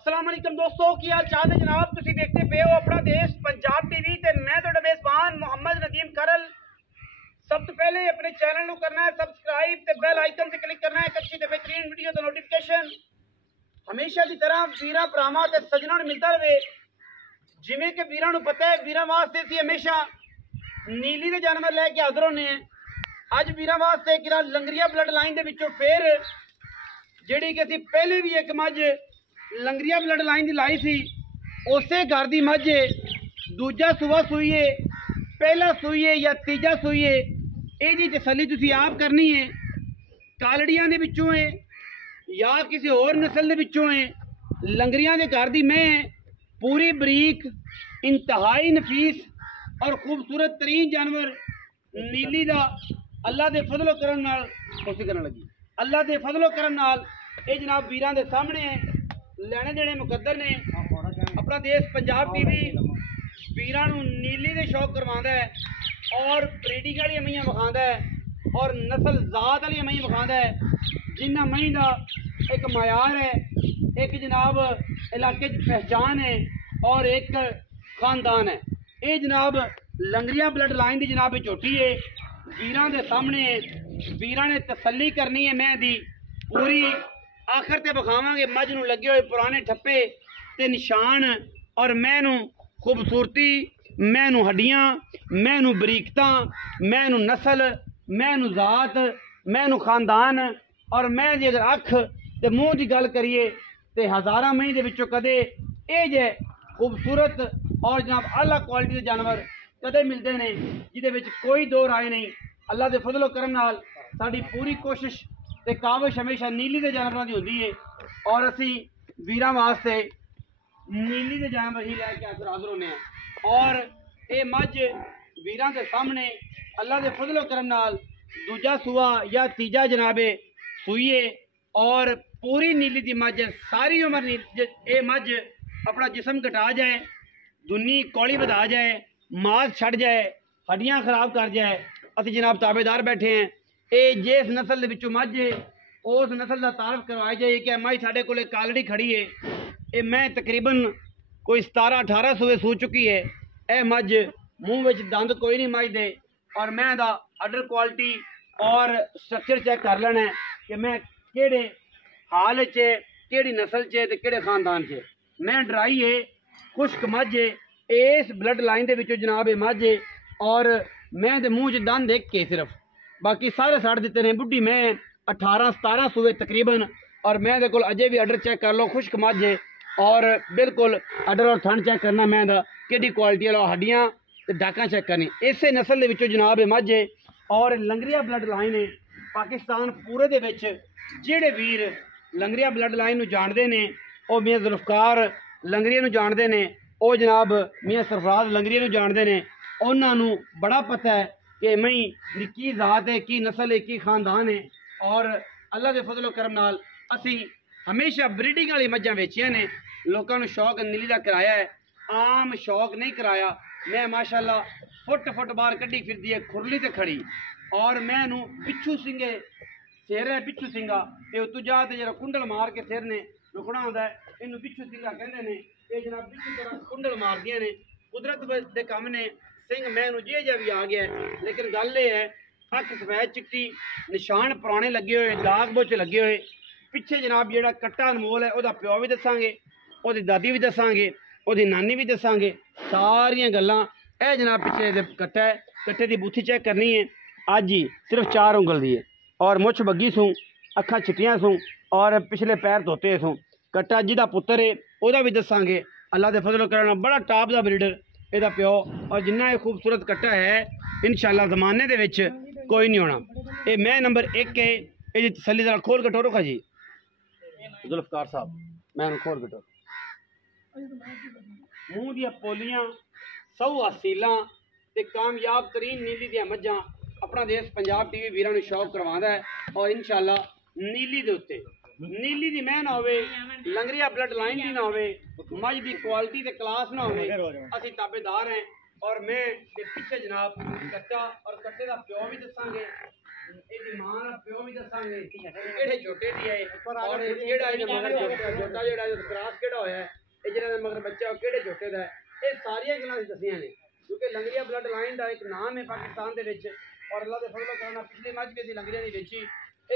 अस्सलाम वालेकुम दोस्तों, की हाल चाल है जनाब। तुसी देखते पे हो अपना देश पंजाब टीवी ते मैं तुहाडा मेज़बान मोहम्मद नदीम करल। सब तो पहले अपने चैनल को करना है सबसक्राइब ते बेल आइकन से क्लिक करना है एक अच्छी ते बेहतरीन वीडियो दा नोटिफिकेशन हमेशा की तरह वीरां भरावां ते सज्जनां नूं मिलदा रहे। जिवें कि वीरां नूं पता है वीरां वास्ते असीं हमेशा नीली दे जानवर लैके हाज़र होने हैं। अज वीरां वास्ते एक लंगरिया ब्लड लाइन दे विचों फिर जिहड़ी कि असीं पहले भी एक मझ लंगरिया ब्लड लाइन की लाई सी, उस घर की मझ दूजा सुबह सूईए पहला सूईए या तीजा सूईए यही तसली तुसी आप करनी है। कालड़ियां दे विचों है या किसी होर नस्ल दे विचों है। लंगरियां दे घर दी मैं पूरी बरीक इंतहाई नफीस और खूबसूरत तरीन जानवर नीली दा अल्लाह दे फजलो करन नाल कोशिश करन लगी। अल्लाह दे फजलो करन नाल ये जनाब वीरां दे सामने है। लेने देने मुकद्दर ने अपना देश पंजाब टीवी वीरां नूं नीली दे शौक करवांदा है और ब्रीडिंग वाली मईयां विखांदा है और नस्ल जात वाली मईयां विखांदा है। जिन्हां मई दा एक मयार है, एक जनाब इलाके च पहचान है और एक खानदान है। ये जनाब लंगरिया ब्लड लाइन की जनाब झोटी है। वीरां दे सामने वीरां ने तसल्ली करनी है। मैं दी पूरी आखिर ते विखावांगे मझ नूं लगे हुए पुराने ठप्पे ते निशान और मैं नूं खूबसूरती, मैं नूं हड्डियां, मैं नूं बरीकता, मैं नूं नस्ल, मैं नूं जात, मैं नूं खानदान और मैं दी अगर अख ते मूँह की गल करिए तो हज़ारां मई दे विचों कदे ये जे खूबसूरत और जनाब आला क्वालिटी के जानवर कदे मिलते हैं जिहदे विच कोई दो राय नहीं। अल्लाह दे फजलो करम नाल साडी पूरी कोशिश ते काविश हमेशा नीली दे जानवरों की होती है और असी वीरां वास्ते नीली दे जानवर ही लैके हाज़र होने हैं। और ये मझ वीरां दे सामने अल्लाह दे फजलो करम नाल दूजा सूआ या तीजा जनाबे सूईए और पूरी नीली दी मझ सारी उम्र ये मझ अपना जिसम घटा जाए, दुनी कौली बधा जाए, मांस छड़ जाए, हड्डियां खराब कर जाए, असी जनाब ताबेदार बैठे हैं। ये जिस नस्ल के मझ उस नस्ल का तारफ करवाया जाए कि मझ साढ़े को कालड़ी खड़ी है। ये मैं तकरीबन कोई 17-18 सूए सू चुकी है। यह मझ मूँह में दंद कोई नहीं मझ दे और मैं दा अडर क्वालिटी और स्ट्रक्चर चेक कर लेना है कि मैं केड़े हाल च केड़ी नस्ल च ते केड़े खानदान च। मैं ड्राई है खुश्क मझ है इस ब्लड लाइन के विचों जनाब ये मझ है और मैं दे मूँह च दंद देख के सिर्फ बाकी सारे सड़ दिते ने। बुढ़ी मैं 18-17 सूए तकरीबन और मैं दे कोल अजे भी अडर चेक कर लो खुश्क मझ है और बिल्कुल अडर और थन चेक करना मैं दा केड़ी क्वालिटी वाला हड्डियां ते डाका चेक करनी। इसे नस्ल दे विचों जनाब मझ है और लंगरिया ब्लड लाइन है। पाकिस्तान पूरे दे विच जिहड़े वीर लंगरिया ब्लड लाइन नूं जानदे ने वो मियां जुल्फकार लंगरिया नूं जानदे ने, वो जनाब मियां सरफराज लंगरिया नूं जानदे ने। उन्हां नूं बड़ा पता है कि मई दी की जात है, की नस्ल है, की खानदान है और अल्लाह के फजलो करम नाल असी हमेशा ब्रीडिंग वाली मझां वेचियां ने। लोगों को शौक नीली का कराया है, आम शौक नहीं कराया। मैं माशाअल्लाह फुट बाहर कड्डी फिरदी है खुरली ते खड़ी और मैं नूं पिछू सिंगे सिर है पिछू सिंगा ये तुझा ते जरा कुंडल मार के सिर ने रुकना होंदा है इनू पिछू सिंगा कहंदे ने। ये जनाब पिछू तरह कुंडल मारदियां ने कुदरत दे काम ने। सिंह मैं जे जा भी आ गया है लेकिन गल ये है अख सफैद चिट्टी निशान पुराने लगे हुए दाग बोच लगे हुए। पिछे जनाब जो कट्टा अनमोल है वह प्यो भी दसांगे, वो दादी भी दसांगे, वो नानी भी दसांगे, सारिया गल्लां। यह जनाब पिछले कट्टा है, कट्टे की बूथी चेक करनी है अज ही सिर्फ 4 उंगल दी है और मुछ बग्गी सूँ, अखा चिट्टियां सूँ और पिछले पैर धोते सूँ। कट्टा जिहदा पुत्र है वह भी दसांगे। अल्लाह के फजलो करना बड़ा टॉप का ब्रीडर ਇਹਦਾ ਪਿਓ और जिन्ना ये खूबसूरत कट्टा है इंशाअल्लाह ज़माने दे विच कोई नहीं होना। ये मैं नंबर 1 है। ये तसली जरा खोल के टोरो खा जी जुल्फकार साहब मैं खोल के टोर मूँह दियाँ पोलियां सौ असीलां ते कामयाब तरीन नीली दियां मझां अपना देश पंजाब टीवी वीरां नूं शौक करवांदा है और इंशाअल्लाह नीली दे उत्ते नीली दी मैं ना होवे लंगरिया ब्लड लाइन दी ना होवे मझ दी क्वालिटी ते क्लास ना होवे असी ताबेदार हैं। और मैं पीछे जनाब कट्टा और कट्टे का प्यो भी दसांगे, ਇਹਦੀ ਮਾਂ ਦਾ ਪਿਓ ਵੀ ਦੱਸਾਂਗੇ ਕਿਹੜੇ ਝੋਟੇ ਦੀ ਹੈ ਔਰ ਕਿਹੜਾ ਇਹਦਾ ਮਗਰ ਝੋਟਾ ਜਿਹੜਾ ਕ੍ਰਾਸ ਕਿਹੜਾ ਹੋਇਆ ਇਹ ਜਿਹੜਾ ਮਗਰ ਬੱਚਾ ਉਹ ਕਿਹੜੇ ਝੋਟੇ ਦਾ ਇਹ ਸਾਰੀਆਂ ਗੱਲਾਂ ਅਸੀਂ ਦੱਸੀਆਂ ਨੇ ਕਿਉਂਕਿ ਲੰਗਰੀਆ ਬਲੱਡ ਲਾਈਨ ਦਾ ਇੱਕ ਨਾਮ ਹੈ ਪਾਕਿਸਤਾਨ ਦੇ ਵਿੱਚ ਔਰ ਅੱਲਾ ਦੇ ਫਜ਼ਲ ਕਰਨਾ ਪਿਛਲੀ ਮੱਝ ਵੀ ਅਸੀਂ ਲੰਗਰੀਆ ਦੀ ਵੇਚੀ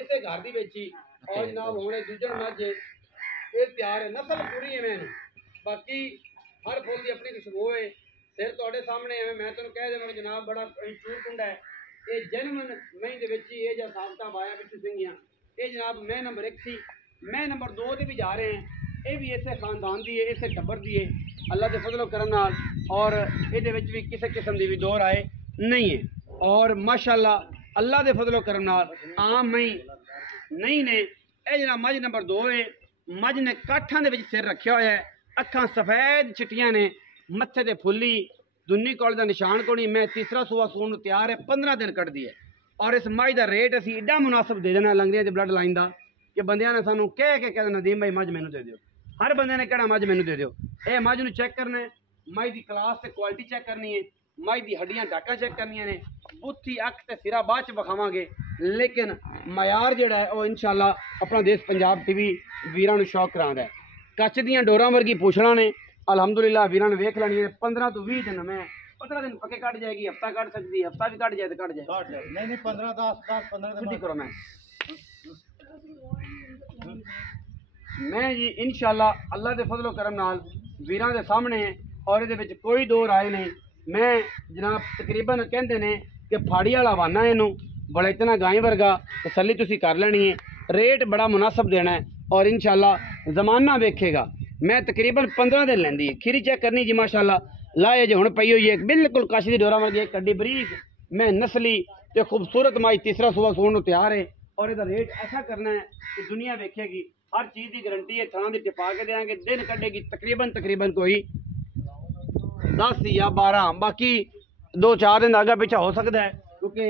ਇਸੇ ਘਰ ਦੀ ਵੇਚੀ ਔਰ ਜਨਾਬ ਹੁਣ ਦੂਜਾ ਮੱਝ ਇਹ ਤਿਆਰ ਹੈ ਨਸਲ ਪੂਰੀ ਐਵੇਂ ਬਾਕੀ ਹਰ ਫੁੱਲ ਦੀ ਆਪਣੀ ਖੁਸ਼ਬੂ ਹੈ ਸਿਰ ਤੁਹਾਡੇ ਸਾਹਮਣੇ ਐਵੇਂ ਮੈਂ ਤੁਹਾਨੂੰ ਕਹਿ ਦੇਵਾਂਗਾ ਜਨਾਬ ਬੜਾ ਇੰਸ਼ੂਰ ਕੁੰਡਾ ਹੈ ਇਹ ਜੈਨੂਨ ਮਹੀਂ ਦੇ ਵਿੱਚ ਹੀ ਇਹ ਜਾਂ ਸਾਬਤਾ ਆਇਆ ਵਿੱਚ ਸਿੰਘੀਆਂ ਇਹ ਜਨਾਬ ਮੈਂ ਨੰਬਰ 1 ਸੀ ਮੈਂ ਨੰਬਰ 2 ਤੇ ਵੀ ਜਾ ਰਹੇ हैं ये भी इसे खानदान दी है इसे टब्बर दी है अल्लाह के फजल करम नाल और ये भी किसी किस्म की भी दौर आए नहीं है और माशाअल्लाह अल्लाह के फजल करम नाल आम मई नहीं ने ये जना मझ नंबर 2 है मझ ने काठा दे विच सिर रखा हुआ है अखां सफेद चिट्टियां ने मत्थे ते फुल्ली दुन्नी कौल का निशान को नहीं मैं तीसरा सूआ सून तैयार है 15 दिन कटदी है और इस मझ का रेट असी एडा मुनासिब दे देना लंगरिया के ब्लड लाइन का कि बंदियां ने सानू कह के कहना नदीम भाई मझ मैनू दे दिओ हर बंदे ने कहना मझ मैनू दे दिओ ये मझ नू चेक करना है मझ की क्लास से क्वालिटी चेक करनी है मझ की हड्डियां डाका चेक करनिया ने बुत्थी अख ते सिरा बाद च विखावांगे लेकिन मयार जिहड़ा है वो इंशाअल्लाह अपना देश पंजाब टीवी वीरां नू शौक करांदा है कच्च दियां डोरां वर्गी पूछना ने अलहमदुलिल्लाह वीरां ने वेख लैणी 15 तो 20 दिन में 15 दिन पक्के कट जाएगी हफ्ता कट सकती है हफ्ता भी कट जाए तो कट जाए नहीं 15 10 15 दिन करो मैं जी इंशाअल्लाह अल्लाह के फजलो करम नाल वीरां दे सामने और इहदे विच कोई दो राय नहीं मैं जनाब तकरीबन कहंदे ने कि फाड़ी वाला वाना इनू बड़ा इतना गाय वर्गा तसल्ली तुसीं कर लेनी है रेट बड़ा मुनासिब देना है और इंशाअल्लाह जमाना वेखेगा मैं तकरीबन 15 दिन लैंदी है खीरी चेक करनी जी माशाअल्लाह लाए जो हुण पई होई है बिल्कुल कश दी डोरा वर्गी कड्डी बरीक मैं नस्ली ते खूबसूरत माई तीसरा सुबह सोन नूं तैयार है और इहदा रेट ऐसा करना है कि दुनिया वेखेगी हर चीज़ की गारंटी है थाना की टिपा के देंगे दिन कटेगी तकरीबन कोई 10 या 12 बाकी 2-4 दिन आगे पीछे हो सकता है क्योंकि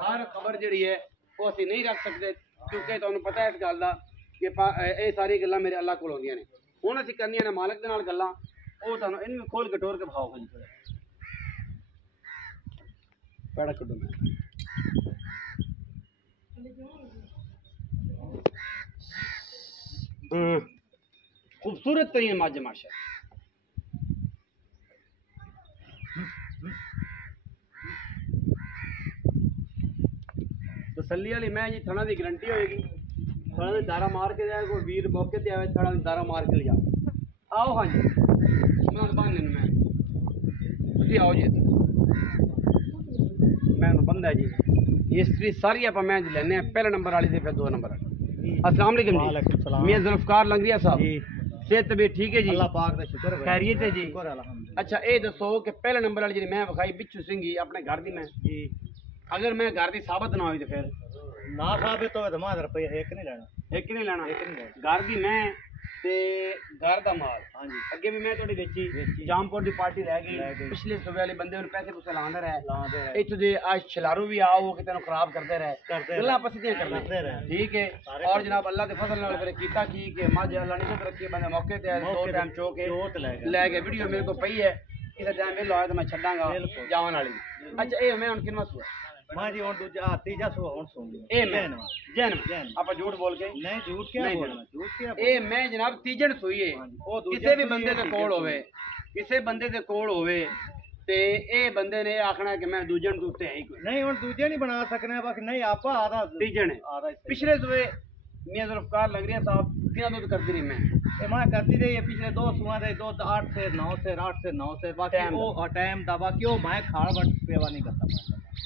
हर खबर जी है वो असी नहीं रख सकते क्योंकि तुहानूं पता है इस गल का कि ये सारी गल्लां मेरे अल्लाह कोल होंदियां ने हुण असीं करनियां ने मालक दे नाल गल्लां वो तुहानूं इन्हूं खोल के टोर के भाव हो पैड़ा कड्डो मैं खूबसूरत तरीन मझ माशा तसल्ली वाली मैं जी थना की गारंटी होएगी थना ने दारा मार के जाए कोई वीर मौके ते आवे थना दारा मार के लिया आओ हाँ जी मेहरबान मैं तुसी आओ जी मैं बंदा जी हिस्ट्री सारी आप मैं लैने पहले नंबर वाली से फिर 2 नंबर वाली अस्सलाम वालेकुम जी मियां जुल्फकार लंगरिया साहब सेहत तबीयत ठीक है जी अल्लाह पाक दा शुक्र है खैरियत है जी शुक्र अल्हम्दुलिल्लाह अच्छा ये दसो कि पहले नंबर वाली जी मैं विखाई बिच्छू सिंह ही अपने घर दी मैं जी अगर मैं घर दी साबित ना हुई तो फिर ना साबित होवे तो मां रुपए एक नहीं लेना एक नहीं लेना एक नहीं लेना घर दी मैं ते घर दा माल हां जी अगे भी मैं थोड़ी बेची जामपुर दी पार्टी रह गई पिछले सुबह वाले बंदे उन पैसे पुसे लांदे रहे इत्थों दे आज छलारू भी आओ कि तेन खराब करते रहे गल्लां आपस च करदे रहे ठीक है और जनाब अल्लाह दे फजल नाल फिर कीता की कि मझ अल्लाह ने नियत रखी बंदे मौके ते 2 टाइम चो के ले गए वीडियो मेरे को पई है किसी टाइम वेलो आया तो मैं छड्डांगा जावन वाली अच्छा ये मैं हुन किनवा सुआ मां जी हुन दूजा तीजा सुआ हुन सुन ए मैं जैन आप झूठ बोल के नहीं झूठ क्या बोलना झूठ क्या ए मैं जनाब तीजन सुई है किसी भी बंदे दे कोल होवे किसी बंदे दे कोल होवे ते ए बंदे ने आखना कि मैं दूजन तो उत्ते है ही कोई नहीं हुन दूजे नहीं बना सकने बाकी नहीं आपा आधा तीजन है आधा पिछले सुबह मियां जुल्फकार लंगरिया साहब कितना दूध करती रही मैं ये मैं करती रही है पिछले 2 सुआ दे 2 8 से 9 से 8 से 9 से बाकी वो टाइम दा बाकी वो मैं खाड़ बट सेवा नहीं करता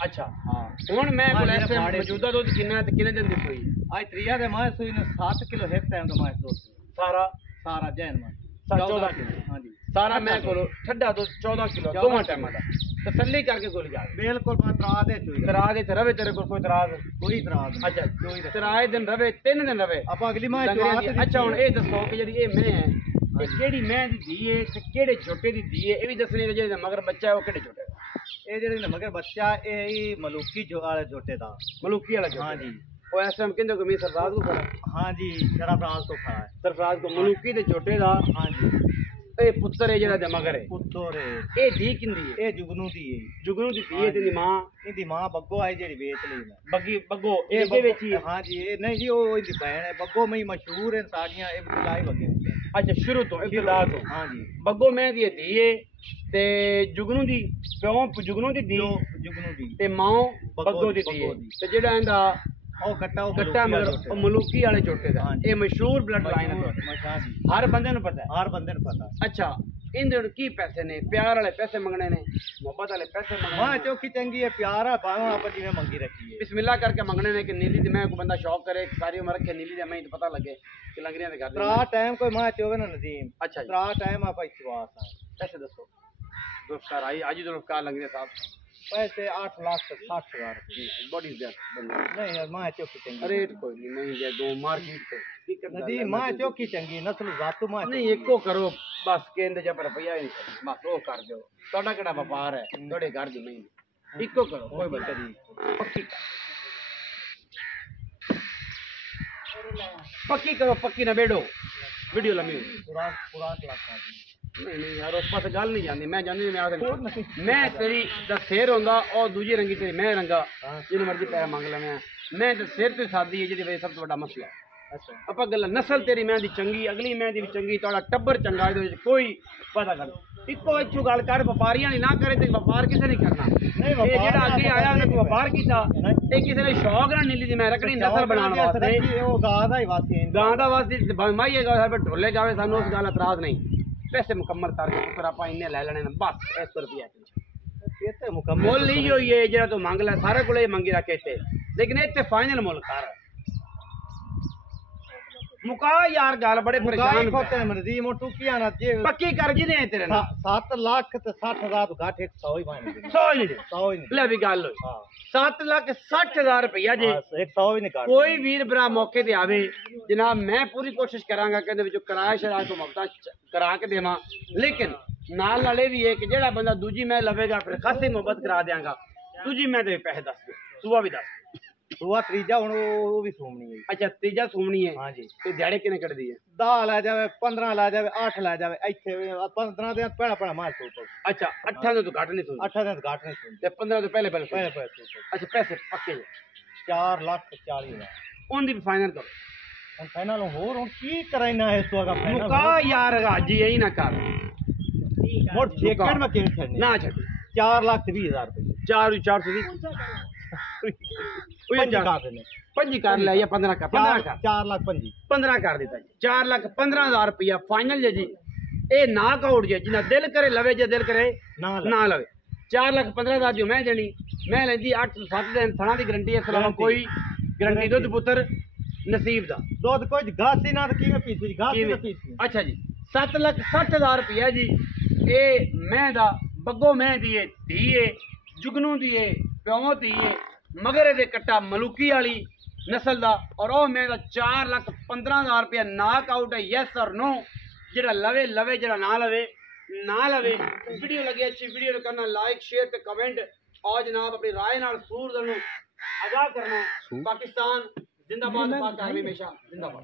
अच्छा हां हुन मैं कोल ऐसे मौजूदा दूध कितना ते किने दिन दी सुई आज त्रिया दे मैं सुई ने 7 किलो एक टाइम दा मैं दूध सारा जैन में 14 किलो हां जी सारा मैं कोल ठड्डा दूध 14 किलो दोवां टाइमां दा तसल्ली करके कोल जा बिल्कुल मैं तरा दे ते रवे तेरे कोल कोई तराज अच्छा कोई तराए दिन रवे 3 दिन रवे आप अगली मैं अच्छा हुन ए दसो कि जेडी ए मैं है ये केड़ी मैं दी दी है ते केड़े छोटे दी दी है ए भी दसने जेड़ा मगर बच्चा है वो केड़े छोटे ए जेड़े मगर बच्चा ए ही मलूकी जो वाले छोटे दा मलूकी वाला हां जी वो ऐसे हम कहंदे को मैं सरफराज को खड़ा हां जी सरफराज को खड़ा है सरफराज को मलूकी दे छोटे दा हां जी ਇਹ ਪੁੱਤਰ ਹੈ ਜਿਹੜਾ ਦੇ ਮਗਰ ਹੈ ਪੁੱਤਰ ਹੈ ਇਹ ਧੀ ਕਿੰਦੀ ਹੈ ਇਹ ਜੁਗਨੂ ਦੀ ਹੈ ਜੁਗਨੂ ਦੀ ਧੀ ਹੈ ਤੇ ਮਾਂ ਇਹਦੀ ਮਾਂ ਬੱਗੋ ਹੈ ਜਿਹੜੀ ਵੇਚ ਲਈ ਮੈਂ ਬੱਗੀ ਬੱਗੋ ਇਹਦੇ ਵਿੱਚ ਹੀ ਹਾਂ ਜੀ ਇਹ ਨਹੀਂ ਜੀ ਉਹ ਇਹਦੀ ਭੈਣ ਹੈ ਬੱਗੋ ਮੈਂ ਮਸ਼ਹੂਰ ਹੈ ਸਾਡੀਆਂ ਇਹ ਬੁਲਾਏ ਬੱਗੇ ਹੁੰਦੇ ਅੱਛਾ ਸ਼ੁਰੂ ਤੋਂ ਇਬਤਦਾ ਤੋਂ ਹਾਂ ਜੀ ਬੱਗੋ ਮੈਂ ਦੀ ਧੀ ਹੈ ਤੇ ਜੁਗਨੂ ਦੀ ਪਿਓ ਜੁਗਨੂ ਦੀ ਧੀ ਜੁਗਨੂ ਦੀ ਤੇ ਮਾਂ ਬੱਗੋ ਦੀ ਧੀ ਹੈ ਤੇ ਜਿਹੜਾ ਇਹਦਾ ਉਹ ਗੱਟਾ ਮਗਰ ਉਹ ਮਲੂਕੀ ਵਾਲੇ ਚੋਟੇ ਦਾ ਇਹ ਮਸ਼ਹੂਰ ਬਲੱਡ ਲਾਈਨ ਹੈ ਹਰ ਬੰਦੇ ਨੂੰ ਪਤਾ ਹੈ ਹਰ ਬੰਦੇ ਨੂੰ ਪਤਾ ਅੱਛਾ ਇਹਦੇ ਹੁਣ ਕੀ ਪੈਸੇ ਨੇ ਪਿਆਰ ਵਾਲੇ ਪੈਸੇ ਮੰਗਣੇ ਨੇ ਮੁਹੱਬਤ ਵਾਲੇ ਪੈਸੇ ਮੰਗਣੇ ਮਾਂ ਚੌਕੀ ਚੰਗੀ ਹੈ ਪਿਆਰ ਹੈ ਭਾਵੇਂ ਆਪਾਂ ਜਿਵੇਂ ਮੰਗੀ ਰੱਖੀ ਹੈ ਬਿਸਮਿਲ੍ਲਾ ਕਰਕੇ ਮੰਗਣੇ ਨੇ ਕਿ ਨੀਲੀ ਦੀ ਮੈਂ ਕੋਈ ਬੰਦਾ ਸ਼ੌਕ ਕਰੇ ਸਾਰੀ ਉਮਰ ਰੱਖੇ ਨੀਲੀ ਦੇ ਮੈਂ ਤਾਂ ਪਤਾ ਲੱਗੇ ਕਿ ਲੰਗਰੀਆਂ ਦੇ ਕਰਦੇ ਤਰਾ ਟਾਈਮ ਕੋਈ ਮਾਂ ਚੋਵੇ ਨਾ ਨਦੀਮ ਅੱਛਾ ਜੀ ਤਰਾ ਟਾਈਮ ਆਪਾਂ ਵਿਸ਼ਵਾਸ ਆ ਪੈਸੇ ਦੱਸੋ ਦੋਸਤਾਰ ਆਈ ਅੱਜ ਦੋਸਤਾਰ ਲੰਗਰੀਆਂ ਸਾਹਿਬ पैसे 8,60,000 जी बड़ी नहीं यार माँ चौकी चंगी रेट कोई नहीं है दो मार्केट पे नदी माँ चौकी चंगी नस्ल जातु माँ नहीं एको करो बस केंद्र जब रुपया ही नहीं बस वो कर दो थोड़ा केड़ा व्यापार है थोड़े घर दी नहीं एको करो कोई बात नहीं पक्की करो पक्की ना बैठो वीडियो लंबी पूरा क्लास नहीं नहीं यार उस पास गल नहीं जानी मैं जानी मैं तेरी दा सिर होंदा और दूजी रंगी तेरी मैं रंगा जिन्हें मर्जी पैसा मंग लवे मैं ते सिर ते सादी है जिहदी वजह सब तो बड़ा मसला है अच्छा ਆਪਾਂ ਗੱਲ ਨਸਲ ਤੇਰੀ ਮੈਂ ਦੀ ਚੰਗੀ ਅਗਲੀ ਮੈਂ ਦੀ ਵੀ ਚੰਗੀ ਤੁਹਾਡਾ ਟੱਬਰ ਚੰਗਾ ਇਹਦੇ ਵਿੱਚ ਕੋਈ ਪਤਾ ਕਰ ਇੱਕੋ ਇੱਥੋਂ ਗੱਲ ਕਰ ਵਪਾਰੀਆਂ ਨਹੀਂ ਨਾ ਕਰੇ ਤੇ ਵਪਾਰ ਕਿਸੇ ਨਹੀਂ ਕਰਨਾ ਨਹੀਂ ਇਹ ਜਿਹੜਾ ਅੱਗੇ ਆਇਆ ਉਹਨੇ ਵਪਾਰ ਕੀਤਾ ਇਹ ਕਿਸੇ ਨੇ ਸ਼ੌਕ ਨਾਲ ਨੀਲੀ ਦੀ ਮੈਂ ਰੱਖਣੀ ਨਸਲ ਬਣਾਉਣ ਵਾਸਤੇ ਉਹ ਗਾਂ ਦਾ ਹੀ ਵਾਸੀ ਗਾਂ ਦਾ ਵਾਸਤੇ ਮਾਈਏ ਗਾ ਸਾਡੇ ਢੋਲੇ ਗਾਵੇ ਸਾਨੂੰ ਉਸ ਗੱਲ ਇਤਰਾਜ਼ ਨਹੀਂ पैसे मुकम्मल करके फिर आप इन्ने ले लेने बस 100 रुपया मुल ही होई है जेड़ा तू मंग ले सारे कोले मंगी रखे थे लेकिन इत्ते फाइनल मुल कर मुका यार गाल बड़े परेशान होते हैं मर्जी मोटू किया ना जे पक्की कर जी दे तेरे ना 7,60,000 घाट 100 ही माने 100 ही नहीं ले भी गल होई हां 7,60,000 रुपया जे 100 भी नहीं काट कोई वीर भरा मौके ते आवे जनाब मैं पूरी कोशिश करांगा कि विच किराया शराया तो मुफ्ता करा के देवां लेकिन नाल वाले भी है कि जेड़ा बंदा दूजी मैं लवेगा फिर खासी मोहब्बत करा देंगा दूजी मैं ते पैसे दस दे सुबह भी दस सुबह तीजा हुण वो भी सूमनी है अच्छा तीजा सूमनी है हां जी ते दिहाड़े किने कटदी है 10 ला जावे 15 ला जावे 8 ला जावे इथे 15 दिन पहला पहला मार सूप अच्छा 8 दिन तो घट नहीं सूम 8 दिन घट नहीं सूम ते 15 तो पहले पहले अच्छा पैसे पक्के 4,40,000 ओन दी फाइनल करो ਹੁਣ ਫਾਈਨਲ ਹੋਰ ਹੁਣ ਕੀ ਕਰਾਇਨਾ ਹੈ ਇਸ ਤੋਂ ਅਗਾ ਫਾਈਨਲ ਮੁਕਾ ਯਾਰ ਹਾਜੀ ਇਹੀ ਨਾ ਕਰ ਮੋੜ ਜੇਕੜ ਮੈਂ ਕਿਵੇਂ ਛੱਡਨੇ ਨਾ ਛੱਡ 4,20,000 ਰੁਪਏ 4,400 ਦੀ ਪੰਜੀ ਕਰ ਦੇਨੇ ਪੰਜੀ ਕਰ ਲੈ ਜਾਂ 15 ਕਰ 15 ਕਰ 4,05,000 15 ਕਰ ਦਿੱਤਾ ਜੀ 4,15,000 ਰੁਪਇਆ ਫਾਈਨਲ ਜੀ ਇਹ ਨਾ ਕਾਊਟ ਜੇ ਜਿੰਨਾ ਦਿਲ ਕਰੇ ਲਵੇ ਜੇ ਦਿਲ ਕਰੇ ਨਾ ਲਵੇ 4,15,000 ਦੀ ਮੈਂ ਦੇਣੀ ਮੈਂ ਲੈਂਦੀ 8-7 ਦਿਨ ਥਣਾ ਦੀ ਗਰੰਟੀ ਇਸ ਤਰ੍ਹਾਂ ਕੋਈ ਗਰੰਟੀ ਦੁੱਧ ਪੁੱਤਰ नसीब दा दूध कोई घासी ना किवें पीसी घासी ना पीसी अच्छा जी 7,60,000 रुपया जी ये मैं दा बग्गो मैं दी है धी है जुगनू दी है प्यों दी है मगर दे कट्टा मलूकी वाली नस्ल दा और ओ मैं दा 4,15,000 रुपया नाक आउट है यस और नो जेड़ा लवे लवे जेड़ा ना लवे वीडियो लगी अच्छी वीडियो करना लाइक शेयर ते कमेंट और जनाब अपनी राय नाल सूर दनू आगाह करना पाकिस्तान जिंदाबाद पाक आर्मी हमेशा जिंदाबाद।